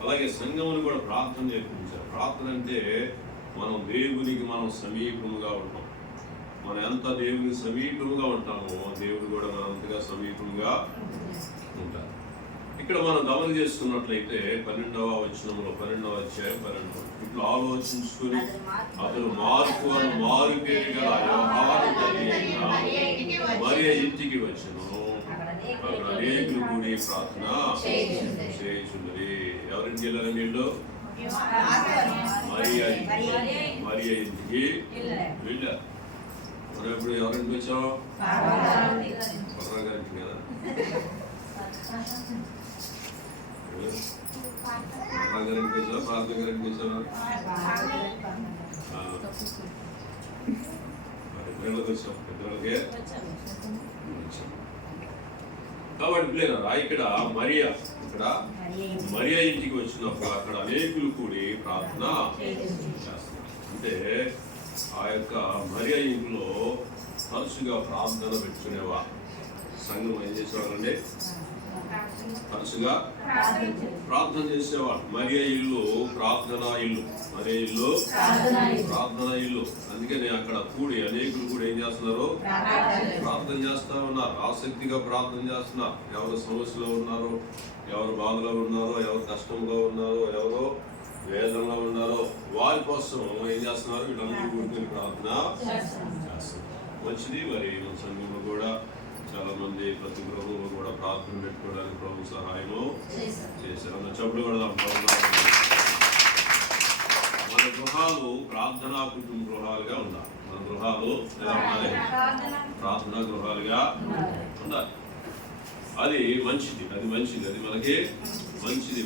అలాగే సంఘమును కూడా ప్రార్థన నేర్పించారు. ప్రార్థన అంటే మనం దేవునికి మనం సమీపముగా ఉంటాం. మనం ఎంత దేవునికి సమీపముగా ఉంటామో దేవుడు కూడా మనం అంతగా సమీపంగా ఉంటారు. ఇక్కడ మనం గమనం చేసుకున్నట్లయితే 12వ వచనంలో 12వ అధ్యాయం 12 ఇట్లా ఆలోచించుకుని అతను మారు పేరు గల యోహాను తల్లి అయిన మరియ ఇంటికి వచ్చెను. అక్కడ అనేకులు కూడి ప్రార్థన చేయుచున్నది. ఎవరింటికి వెళ్ళారండి వీళ్ళు? మరియ ఇంటికి వెళ్ళారు. మనం ఎప్పుడు ఎవరింటికి వచ్చాం? గారికి కదా. గారికి వచ్చావా? ప్రార్థన గారికి వచ్చావా? ఇద్దరికి వచ్చాం. ఇద్దరికి వచ్చాం. కాబట్టి పిల్లరా ఇక్కడ మరియా ఇంటికి వచ్చినప్పుడు అక్కడ అనేకులు కూడి ప్రార్థన చేస్తారు. అంటే ఆ యొక్క మరియా ఇంట్లో తరచుగా ప్రార్థన పెట్టుకునేవారు. సంఘం ఏం చేసేవారండి? తరచుగా ప్రార్థన చేసేవాడు. మరియా ఇల్లు ప్రార్థనా ఇల్లు. మరియా ఇల్లు ప్రార్థనా ఇల్లు. అందుకని అక్కడ కూడి అనేకులు కూడా ఏం చేస్తున్నారు? ప్రార్థన చేస్తా ఉన్నారు. ఆసక్తిగా ప్రార్థన చేస్తున్నారు. ఎవరు సమస్యలో ఉన్నారో, ఎవరు బాధలో ఉన్నారో, ఎవరు కష్టంలో ఉన్నారో, ఎవరో వేదనలో ఉన్నారో వారి కోసం ఏం చేస్తున్నారు? వీళ్ళందరూ కూర్చొని ప్రార్థన చేస్తున్నారు. మంచిది. మరి మన సంఘంలో కూడా చాలా మంది ప్రతి గృహంలో కూడా ప్రార్థన పెట్టుకోవడానికి ప్రభు సహాయము చేశారు. చెప్పుడు కూడా మన గృహాలు ప్రార్థనా కుటుంబ గృహాలుగా ఉండాలి. మన గృహాలు ఎలా ఉండాలి? ప్రార్థనా గృహాలుగా ఉండాలి. అది మంచిది. అది మనకి మంచిది.